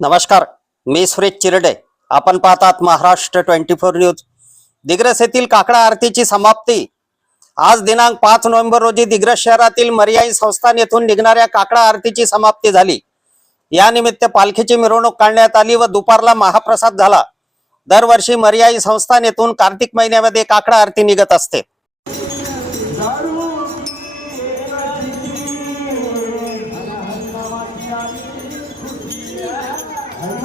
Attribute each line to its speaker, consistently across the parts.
Speaker 1: नमस्कार मी सुरेश चिरडे. आपण पाहतात Maharashtra twenty four news. Digras येथील काकडा आरतीची समाप्ती. आज दिनांक पाच नोव्हेंबर रोजी दिग्रस शहरातील मर्याई संस्थान येथून निघणाऱ्या काकडा आरतीची समाप्ती झाली. या निमित्त पालखीची मिरवणूक काढण्यात आली व दुपारला महाप्रसाद झाला. दरवर्षी मर्याई संस्थान येथून कार्तिक महिन्यामध्ये काकडा आरती निघत असते.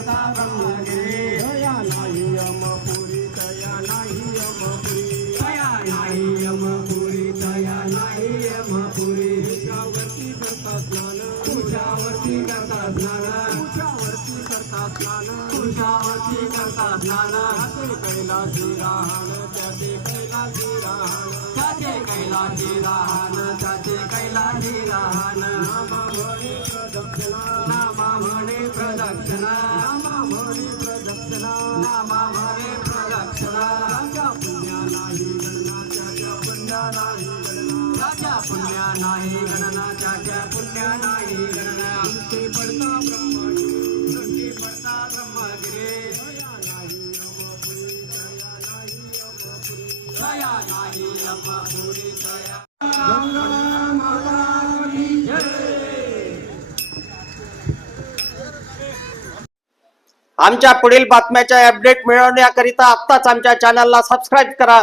Speaker 2: तुटी पडता दया नाही अमपुरी दया नाही अमपुरी दया नाही अमपुरी दया नाही अमपुरी तुझ्यावरती करता स्नान तुझ्यावरती करता स्नान तुझ्यावरती करता स्नान तुझ्यावरती करता स्नान त्याचे कैलाशी राहण त्याचे कैलाशी राहण त्याचे कैलाशी राहण त्याचे कैलाशी राहण नामा म्हणे प्रदक्षिणा नामा म्हणे प्रदक्षिणा. नाही गणना पुण्या नाही गणना त्याच्या पुण्या नाही गणना. पडता ब्रह्मगिरी पडता दया नाही दया माता
Speaker 1: आमच्या पुढील बातम्याच्या अपडेट मिळवण्याकरिता आत्ताच आमच्या चॅनलला सबस्क्राईब करा.